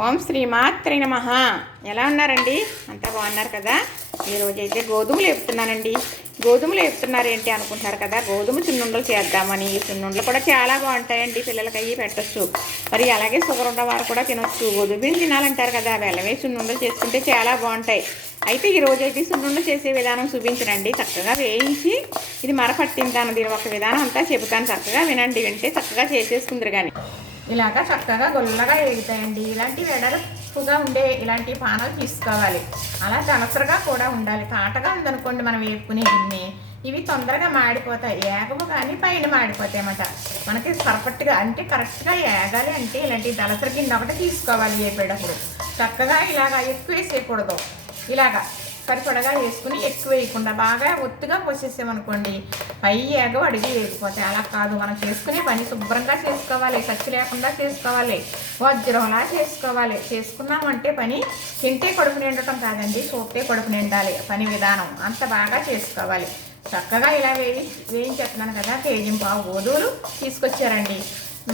ఓం శ్రీమాత్రి నమ. ఎలా ఉన్నారండి? అంతా బాగున్నారు కదా? ఈరోజు అయితే గోధుమలు వేపుతున్నానండి. గోధుమలు వేపుతున్నారు ఏంటి అనుకుంటున్నారు కదా? గోధుమ చున్నుండలు చేద్దామని. ఈ చున్నుండలు కూడా చాలా బాగుంటాయండి పిల్లలకి అవి పెట్టచ్చు. మరి అలాగే షుగర్ ఉన్న వారు కూడా తినొచ్చు. గోధుమ తినాలంటారు కదా? బెల్లమే చున్నుండలు చేసుకుంటే చాలా బాగుంటాయి. అయితే ఈ రోజు అయితే సున్నుండలు చేసే విధానం చూపించనండి. చక్కగా వేయించి ఇది మరపట్టింటాను దీని ఒక విధానం అంతా చెబుతాను. చక్కగా వినండి. వింటే చక్కగా చేసేసుకుందరు కానీ ఇలాగా చక్కగా గొల్లగా వేగుతాయండి ఇలాంటి వెడల్పుగా ఉండే ఇలాంటి పానాలు తీసుకోవాలి. అలా తనసరగా కూడా ఉండాలి. తాటగా ఉందనుకోండి మనం వేపుకునే గిన్నె. ఇవి తొందరగా మాడిపోతాయి. ఏగము కానీ పైన మాడిపోతాయి అన్నమాట. మనకి పర్ఫెక్ట్గా అంటే కరెక్ట్గా ఏగాలి అంటే ఇలాంటి దళసరి గిన్నె ఒకటి తీసుకోవాలి వేపేటప్పుడు. చక్కగా ఇలాగా ఎక్కువ వేసేయకూడదు. ఇలాగా సరిపడగా వేసుకుని ఎక్కువ వేయకుండా బాగా ఒత్తుగా పోసేసామనుకోండి పై ఏగ అడిగి వేగిపోతాయి. అలా కాదు మనం చేసుకునే పని శుభ్రంగా చేసుకోవాలి ఖర్చు లేకుండా చేసుకోవాలి వజ్రంలా చేసుకోవాలి. చేసుకున్నామంటే పని తింటే కడుపు నిండటం కాదండి చూస్తే కడుపు నిండాలి. పని విధానం అంత బాగా చేసుకోవాలి. చక్కగా ఇలా వేయి వేయించేస్తున్నాను కదా కేజీ పావు గోధువులు తీసుకొచ్చారండి.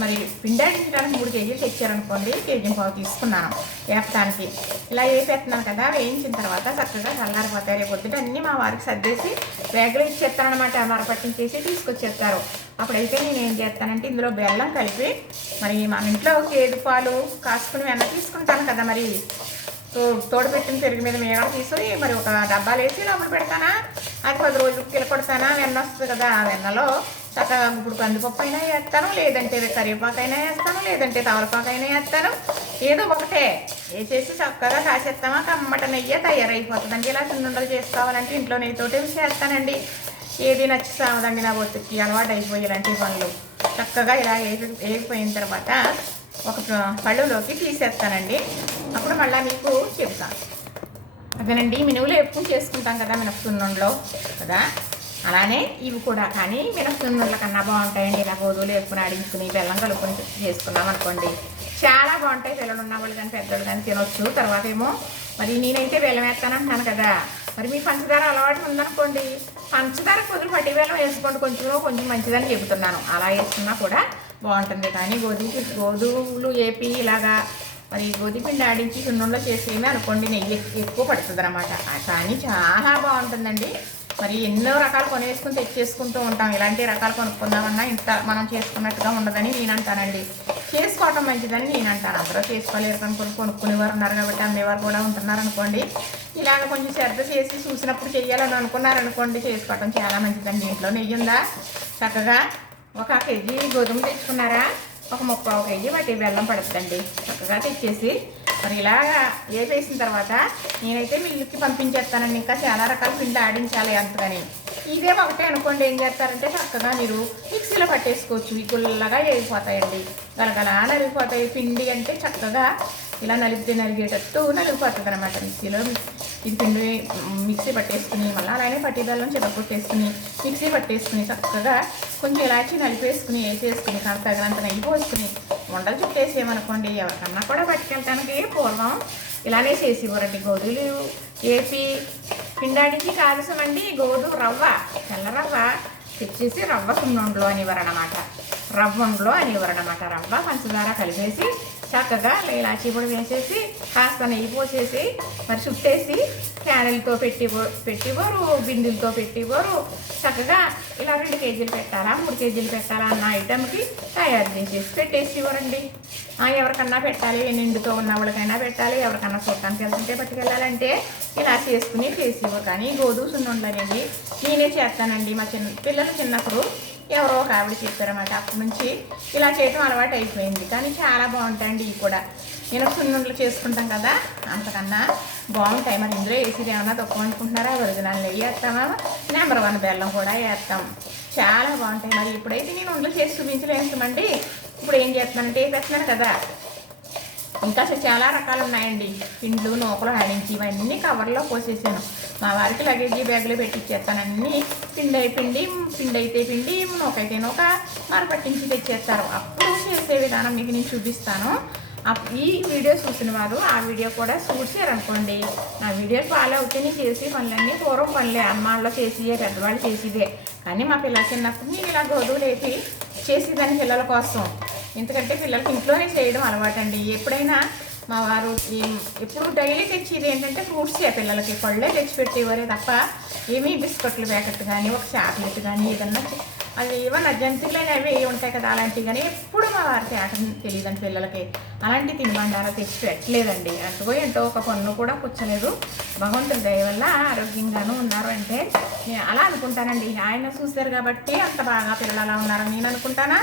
మరి పిండాడించడానికి మూడు కేజీలు తెచ్చారనుకోండి కేజీ పావు తీసుకున్నాను. వేపటానికి ఇలా వేసేస్తున్నాను కదా వేయించిన తర్వాత చక్కగా చల్లారిపోతాయి. రేపు పొద్దుట అన్నీ మా వారికి సర్దేసి వేగలు ఇచ్చేస్తానమాట మరపట్టించేసి తీసుకొచ్చేస్తారు. అప్పుడైతే నేను ఏం చేస్తానంటే ఇందులో బెల్లం కలిపి మరి మన ఇంట్లో కేజీ పాలు కాసుకుని వెన్న తీసుకుంటాను కదా మరి. తోడుపెట్టిన పెరుగు మీద మేగడ తీసుకుని మరి ఒక డబ్బాలు వేసి లోపల పెడతానా? అది పది రోజులు కిలకొడతానా వెన్న వస్తుంది కదా ఆ వెన్నలో చక్కగా ఇప్పుడు కందిపప్పు అయినా వేస్తాను లేదంటే కరివేపాకు అయినా వేస్తాను లేదంటే తవలపాకు అయినా వేస్తాను. ఏదో ఒకటే. వేసేసి చక్కగా కాసేస్తామా? కమ్మట నెయ్యి తయారైపోతుందండి. ఇలా చిన్నుండలు చేసుకోవాలంటే ఇంట్లో నెయ్యితోటే చేస్తానండి. ఏది నచ్చుతామదండి నా ఒత్తికి అలవాటు అయిపోయాలంటే పనులు. చక్కగా ఇలా వేసి వేగిపోయిన తర్వాత ఒక పళ్ళులోకి తీసేస్తానండి. అప్పుడు మళ్ళీ మీకు చెప్తాను అదేనండి మినువులు ఎప్పుడు చేసుకుంటాం కదా మినపసున్నుండలో కదా? అలానే ఇవి కూడా. కానీ మినపసున్నుండ్ల కన్నా బాగుంటాయండి. ఇలా గోధువులు ఎప్పుడు ఆడించుకుని బెల్లం కలుపుకొని చేసుకున్నాం అనుకోండి. చాలా బాగుంటాయి. పిల్లలు ఉన్న వాళ్ళు కానీ పెద్దలు కానీ తినొచ్చు. తర్వాత ఏమో మరి నేనైతే బెల్లం వేస్తానంటున్నాను కదా. మరి మీ పంచదార అలవాటు ఉందనుకోండి. పంచదార కుదురు పట్టి బెల్లం వేసుకోండి. కొంచెం కొంచెం మంచిదని చెబుతున్నాను. అలా వేసుకున్నా కూడా బాగుంటుంది. కానీ గోధుమ గోధుమలు వేపి ఇలాగా మరి గోధుమ పిండి ఆడించి సున్నుండలో చేసేమి అనుకోండి నెయ్యి ఎక్కు- ఎక్కువ పడుతుంది అనమాట కానీ చాలా బాగుంటుందండి. మరి ఎన్నో రకాలు కొనేసుకుని తెచ్చేసుకుంటూ ఉంటాం. ఇలాంటి రకాలు కొనుక్కుందామన్నా ఇంత మనం చేసుకున్నట్టుగా ఉండదని నేను అంటానండి. చేసుకోవటం మంచిదని నేను అంటాను. అందరూ చేసుకోలేరు కనుకొని కొనుక్కునేవారు ఉన్నారు కాబట్టి అమ్మేవారు కూడా ఉంటున్నారు అనుకోండి ఇలాగ కొంచెం శ్రద్ధ చేసి చూసినప్పుడు చేయాలని అనుకున్నారనుకోండి చేసుకోవటం చాలా మంచిదండి. ఇంట్లో నెయ్యి ఉందా? చక్కగా ఒక కేజీ గోధుమ తెచ్చుకున్నారా ఒక ముప్పావు కేజీ వాటి బెల్లం పడుతుందండి. చక్కగా తెచ్చేసి మరి ఇలాగా వేపేసిన తర్వాత నేనైతే మిల్లుకి పంపించేస్తానండి. ఇంకా చాలా రకాల పిండి ఆడించాలి అంతగాని. ఇదే ఒకటే అనుకోండి ఏం చేస్తారంటే చక్కగా మీరు మిక్సీలో పట్టేసుకోవచ్చు. ఈ గుల్లగా వేగిపోతాయండి గలగలా నలిగిపోతాయి. పిండి అంటే చక్కగా ఇలా నలిపితే నలిగేటట్టు నలిగిపోతుంది అనమాట మిక్సీలో. ఇది పిండి మిక్సీ పట్టేసుకుని మళ్ళీ అలానే పట్టి బెల్లం చితకొట్టేసుకుని మిక్సీ పట్టేసుకుని చక్కగా కొంచెం ఇలాచి నలిపేసుకుని వేసేసుకుని కాస్త తగినంత నెయ్యి పోసుకుని వండలు చుట్టేసేయమనుకోండి ఎవరికన్నా కూడా పట్టుకెళ్ళటానికి పూర్వం ఇలానే చేసి ఇవ్వరండి గోధులు ఏపి పిండాడికి కాల్సమండి గోధుమ రవ్వ తెల్ల రవ్వ తెచ్చేసి రవ్వ సున్నుండలో అనేవారనమాట రవ్వండ్లో అనేవారనమాట రవ్వ పంచదార కలిపేసి చక్కగా ఇలాచీ పొడి వేసేసి కాస్త నెయ్యి పోసేసి మరి చుట్టేసి క్యారెల్తో పెట్టి పెట్టివ్వరు బిందులతో పెట్టివ్వరు చక్కగా ఇలా రెండు కేజీలు పెట్టాలా మూడు కేజీలు పెట్టాలా అన్న ఐటెంకి తయారు చేసేసి పెట్టేసి ఇవ్వరండి ఎవరికన్నా పెట్టాలి నిండుతో ఉన్న వాళ్ళకైనా పెట్టాలి ఎవరికన్నా చూడటానికి వెళ్తుంటే పట్టుకెళ్ళాలంటే ఇలా చేసుకుని చేసి ఇవ్వరు కానీ గోధుమ సున్నుండలు ఉండాలండి నేనే చేస్తానండి. మా చిన్న పిల్లలు చిన్నప్పుడు ఎవరో ఒక ఆవిడ చెప్పారన్నమాట అప్పటి నుంచి ఇలా చేయటం అలవాటు అయిపోయింది. కానీ చాలా బాగుంటాయండి ఇవి కూడా. నేను సున్నుండలు చేసుకుంటాం కదా అంతకన్నా బాగుంటాయి. మరి ఇందులో వేసేది ఏమన్నా తక్కువ అనుకుంటున్నారా? ఒరిజినల్ నెయ్యి వేస్తామా? నెంబర్ వన్ బెల్లం కూడా వేస్తాం. చాలా బాగుంటాయి. మరి ఇప్పుడైతే నేను ఉండలు చేసి చూపించలేస్తామండి ఇప్పుడు ఏం చేస్తున్నానంటే వేసేస్తున్నాను కదా. ఇంకా అసలు చాలా రకాలు ఉన్నాయండి. పిండ్లు నూకలు ఆడించి ఇవన్నీ కవర్లో పోసేసాను. మా వారికి లగేజీ బ్యాగులు పెట్టించేస్తాను అన్నీ పిండి పిండి పిండి అయితే పిండి నూకైతే నూక మరపట్టించి తెచ్చేస్తారు. అప్పుడు చేసే విధానం మీకు నేను చూపిస్తాను. ఈ వీడియో చూసిన వారు ఆ వీడియో కూడా చూసారనుకోండి. నా వీడియో ఫాలో అవుతే నేను చేసి పనులన్నీ పూర్వం పనులే. అమ్మాళ్ళు చేసియే పెద్దవాళ్ళు చేసిదే. కానీ మా పిల్లల చిన్నప్పుడు నేను ఇలా గోధుమలు వేసి చేసేదాన్ని పిల్లల కోసం. ఎందుకంటే పిల్లలకి ఇంట్లోనే చేయడం అలవాటండి. ఎప్పుడైనా మా వారు ఎప్పుడు డైలీ తెచ్చేది ఏంటంటే ఫ్రూట్సే పిల్లలకి. పళ్ళే తెచ్చి పెట్టేవారే తప్ప ఏమీ బిస్కెట్లు ప్యాకెట్ కానీ ఒక చాక్లెట్ కానీ ఏదన్నా అది ఏమన్నా జంతువులైన అవి ఉంటాయి కదా అలాంటివి కానీ ఎప్పుడు మా వారికి ఆటం తెలియదండి పిల్లలకి. అలాంటి తినబండారా తెచ్చి పెట్టలేదండి. అందుకో ఏంటో ఒక పన్ను కూడా కూర్చోలేదు భగవంతుడి దయ వల్ల ఆరోగ్యంగాను ఉన్నారు అంటే నేను అలా అనుకుంటానండి. ఆయన చూశారు కాబట్టి అంత బాగా పిల్లలు అలా ఉన్నారని నేను అనుకుంటానా?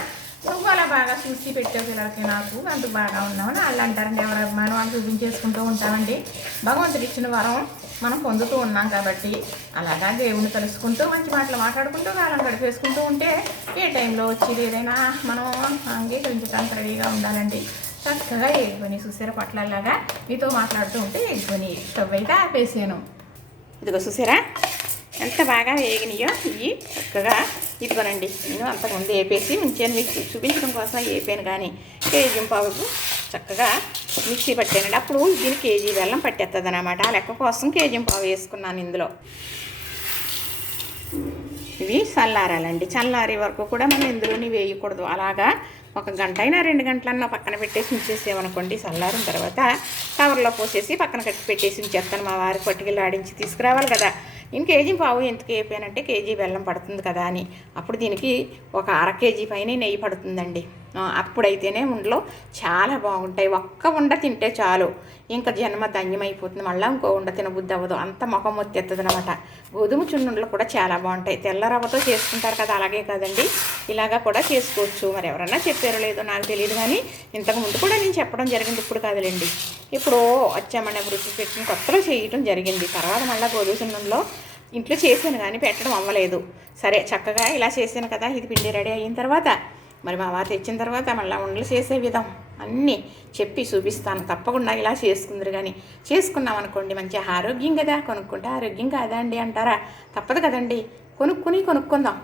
నువ్వు అలా బాగా చూసి పెట్టావు పిల్లలకి నాకు అంత బాగా ఉన్నామని వాళ్ళు అంటారండి. ఎవరు అభిమానం వాళ్ళు చూపించేసుకుంటూ ఉంటామండి. భగవంతుడు ఇచ్చిన వరం మనం పొందుతూ ఉన్నాం కాబట్టి అలాగా దేవుని తలుసుకుంటూ మంచి మాటలు మాట్లాడుకుంటూ కాలం గడిపేసుకుంటూ ఉంటే ఏ టైంలో వచ్చేది ఏదైనా మనం అంగీకరించడానికి రెడీగా ఉండాలండి. చక్కగా ఎగ్గుని చూసారా? పట్లలాగా మీతో మాట్లాడుతూ ఉంటే ఎగ్గుని స్టవ్ అయితే ఆపేసాను. ఇదిగో చూసారా? ఎంత బాగా వేగినాయో ఇవి చక్కగా ఇదిగోనండి నేను అంతకుముందు వేపేసి ఉంచాను మీకు చూపించడం కోసం వేపాను కానీ కేజీ పావుకు చక్కగా మిక్సీ పట్టానండి. అప్పుడు దీని కేజీ బెల్లం పట్టేస్తుంది అనమాట ఆ లెక్క కోసం కేజీ పావు వేసుకున్నాను ఇందులో. ఇవి చల్లారాలండి. చల్లారే వరకు కూడా మనం ఇందులోని వేయకూడదు. అలాగా ఒక గంట అయినా రెండు గంటలన్నా పక్కన పెట్టేసి ఉంచేసేమనుకోండి చల్లారిన తర్వాత కవర్లో పోసేసి పక్కన కట్టి పెట్టేసి ఉంచేస్తాను. మా వారికి పట్టుకెళ్ళి ఆడించి తీసుకురావాలి కదా. నేను కేజీ పావు ఎందుకు వేపానంటే కేజీ బెల్లం పడుతుంది కదా అని. అప్పుడు దీనికి ఒక అర కేజీ పైన నెయ్యి పడుతుందండి. అప్పుడైతేనే ఉండలో చాలా బాగుంటాయి. ఒక్క ఉండ తింటే చాలు. ఇంకా జన్మ ధన్యమైపోతుంది. మళ్ళీ ఇంకో ఉండ తినబుద్ధి అవ్వదు అంత ముఖం వచ్చేస్తుంది అనమాట గోధుమ చున్నుండలు కూడా చాలా బాగుంటాయి. తెల్ల రవ్వతో చేసుకుంటారు కదా అలాగే కదండి. ఇలాగా కూడా చేసుకోవచ్చు. మరి ఎవరన్నా చెప్పారో లేదో నాకు తెలియదు కానీ ఇంతకు ముందు కూడా నేను చెప్పడం జరిగింది. ఇప్పుడు కాదులేండి. ఇప్పుడు వచ్చామన్న వృత్తి పెట్టిన కొత్తలో చేయటం జరిగింది. తర్వాత మళ్ళీ గోధుమ చున్నంలో ఇంట్లో చేశాను కానీ పెట్టడం అవ్వలేదు. సరే చక్కగా ఇలా చేశాను కదా. ఇది పిండి రెడీ అయిన తర్వాత మరి మా వారు తెచ్చిన తర్వాత మళ్ళీ ఉండలు చేసే విధం. అన్నీ చెప్పి చూపిస్తాను. తప్పకుండా ఇలా చేసుకుందరు కానీ చేసుకున్నాం అనుకోండి మంచి ఆరోగ్యం కదా. కొనుక్కుంటే ఆరోగ్యం కాదా అండి అంటారా? తప్పదు కదండి. కొనుక్కుని కొనుక్కుందాం.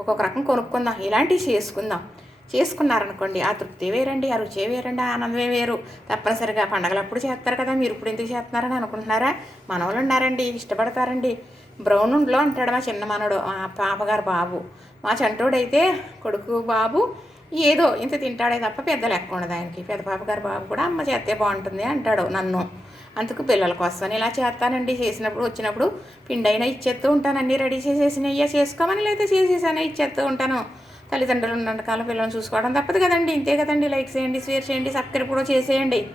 ఒక్కొక్క రకం కొనుక్కుందాం. ఇలాంటివి చేసుకుందాం. చేసుకున్నారనుకోండి ఆ తృప్తి వేరండి ఆ రుచి వేరండి ఆనందమే వేరు. తప్పనిసరిగా పండగలప్పుడు చేస్తారు కదా. మీరు ఇప్పుడు ఎందుకు చేస్తున్నారని అనుకుంటున్నారా? మనవాళ్ళు ఉన్నారండి ఇష్టపడతారండి. బ్రౌన్ ఉండ్లో అంటాడు మా చిన్న మనడు మా పాపగారు బాబు. మా చంటోడైతే కొడుకు బాబు ఏదో ఇంత తింటాడే తప్ప పెద్ద లెక్క ఉండదు ఆయనకి. పెద్ద పాపగారు బాబు కూడా అమ్మ చేస్తే బాగుంటుంది అంటాడు నన్ను. అందుకు పిల్లల కోసం ఇలా చేస్తానండి. చేసినప్పుడు వచ్చినప్పుడు పిండైనా ఇచ్చేస్తూ ఉంటాను అన్నీ రెడీ చేసేసిన అయ్యా చేసుకోమని లేదా చేసేసానే ఇచ్చేస్తూ ఉంటాను. తల్లిదండ్రులు ఉన్నంతకాలం పిల్లల్ని చూసుకోవడం తప్పదు కదండి. ఇంతే కదండి. లైక్ చేయండి షేర్ చేయండి సబ్స్క్రైబ్ కూడా చేసేయండి.